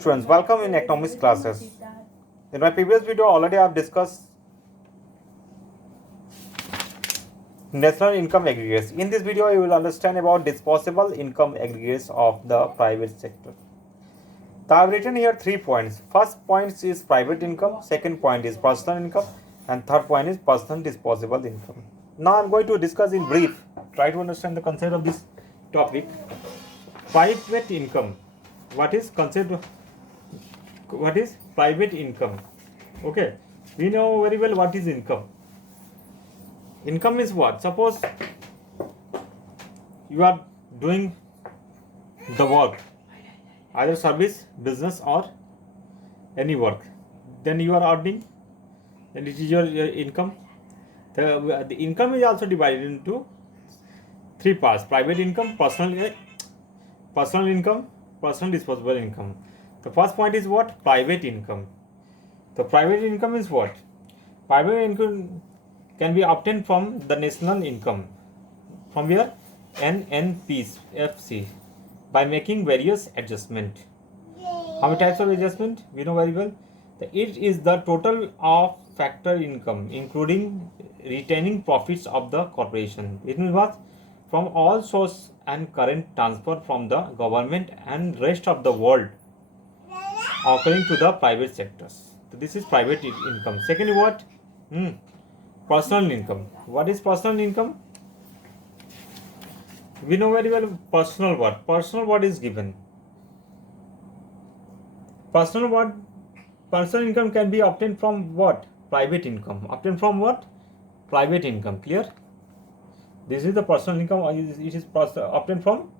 students, welcome in economics classes. In my previous video already I have discussed national income aggregates. In this video you will understand about disposable income aggregates of the private sector. So I have written here 3 points. First point is private income, second point is personal income, and third point is personal disposable income. Now I am going to discuss in brief, try to understand the concept of this topic. Private income. What is private income? Okay, we know very well what is income. Income is what? Suppose you are doing the work, either service, business, or any work, then you are earning, and it is your income. The income is also divided into 3 parts: private income, personal income, personal disposable income. The first point is what? Private income. The private income is what? Private income can be obtained from the national income. From where? NNPFC, by making various adjustment. How many types of adjustment? We know very well. It is the total of factor income, including retaining profits of the corporation. It means what? From all source and current transfer from the government and rest of the world occurring to the private sectors. So this is private income. Second, what? Personal income. What is personal income? We know very well personal what? Personal what is given? Personal what? Personal income can be obtained from what? Private income. Obtained from what? Private income. Clear? This is the personal income. It is obtained from.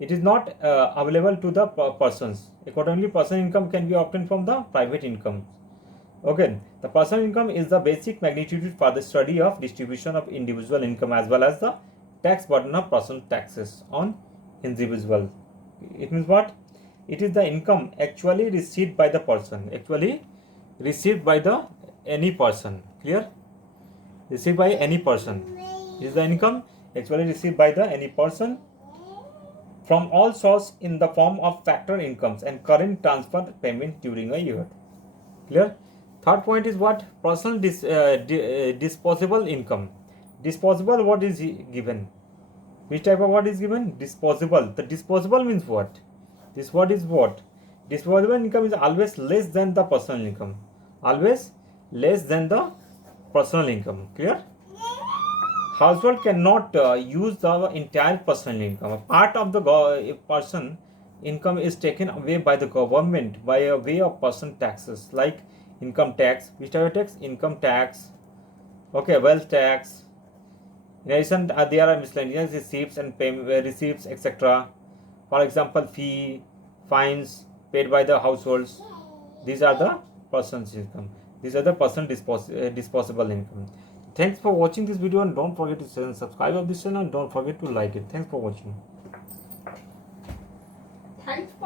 It is not available to the persons. Accordingly, personal income can be obtained from the private income. Okay, the personal income is the basic magnitude for the study of distribution of individual income as well as the tax burden of personal taxes on individual. It means what? It is the income actually received by the person. Actually received by the any person. Clear? Received by any person. It is the income actually received by the any person from all sources in the form of factor incomes and current transfer payment during a year. Clear? Third point is what? Personal disposable income. Disposable, what is given? Which type of what is given? Disposable. The disposable means what? This word is what? Disposable income is always less than the personal income. Always less than the personal income. Clear? Household cannot use the entire personal income. A part of the person income is taken away by the government by a way of personal taxes like income tax. Which type of tax? Income tax. Okay, wealth tax. In addition, there are miscellaneous receipts and receipts, etc. For example, fee, fines paid by the households. These are the person's income. These are the personal disposable income. Thanks for watching this video, and don't forget to share and subscribe of this channel, and don't forget to like it. Thanks for watching.